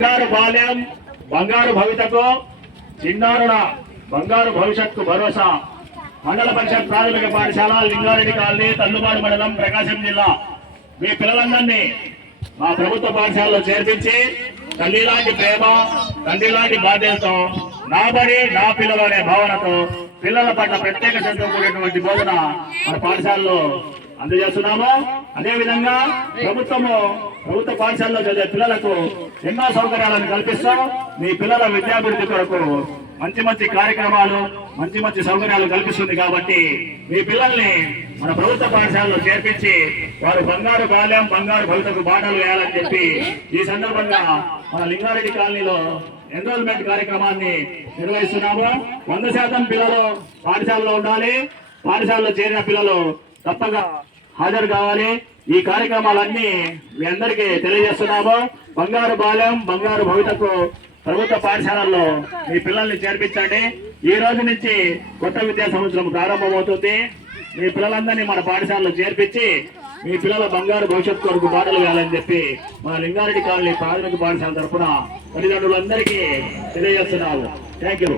బంగారు బాల్యం బంగారు భవితకు చిన్నారుల బంగారు భవిష్యత్కు భరోసా మండల పరిషత్ ప్రాథమిక పాఠశాల లింగారెడ్డి కాలనీ తల్లుబాడు మండలం ప్రకాశం జిల్లా మీ పిల్లలందరినీ మా ప్రభుత్వ పాఠశాలలో చేర్పించి తల్లిలాంటి ప్రేమ తండ్రిలాంటి బాధ్యతతో నా బడి నా పిల్లలు అనే భావనతో పిల్లల పట్ల ప్రత్యేక శ్రద్ధ కూడినటువంటి బోధన మన పాఠశాలలో అందజేస్తున్నాము. అదేవిధంగా ప్రభుత్వ పాఠశాలలో చదివే పిల్లలకు ఎన్నో సౌకర్యాలను కల్పిస్తూ మీ పిల్లల విద్యాభివృద్ధి కొరకు మంచి మంచి కార్యక్రమాలు మంచి సౌకర్యాలు కల్పిస్తుంది. కాబట్టి మీ పిల్లల్ని మన ప్రభుత్వ పాఠశాలలో చేర్పించి వారు బంగారు బాల్యం బంగారు భవితకు బాటలు వేయాలని చెప్పి ఈ సందర్భంగా మన లింగారెడ్డి కాలనీలో ఎన్రోల్మెంట్ కార్యక్రమాన్ని నిర్వహిస్తున్నాము. 100% పిల్లలు పాఠశాలలో ఉండాలి. పాఠశాలలో చేరిన పిల్లలు తప్పక హాజరు కావాలి. ఈ కార్యక్రమాలన్నీ మీ అందరికీ తెలియజేస్తున్నాము. బంగారు బాల్యం బంగారు భవితకు ప్రభుత్వ పాఠశాలల్లో మీ పిల్లల్ని చేర్పించండి. ఈ రోజు నుంచి కొత్త విద్యా సంవత్సరం ప్రారంభమవుతుంది. మీ పిల్లలందరినీ మన పాఠశాలలో చేర్పించి మీ పిల్లల బంగారు భవిష్యత్తు కొరకు బాటలు వేయాలని చెప్పి మన లింగారెడ్డి కాలనీ ప్రాథమిక పాఠశాల తరఫున తల్లిదండ్రులందరికీ తెలియజేస్తున్నాము. Thank you.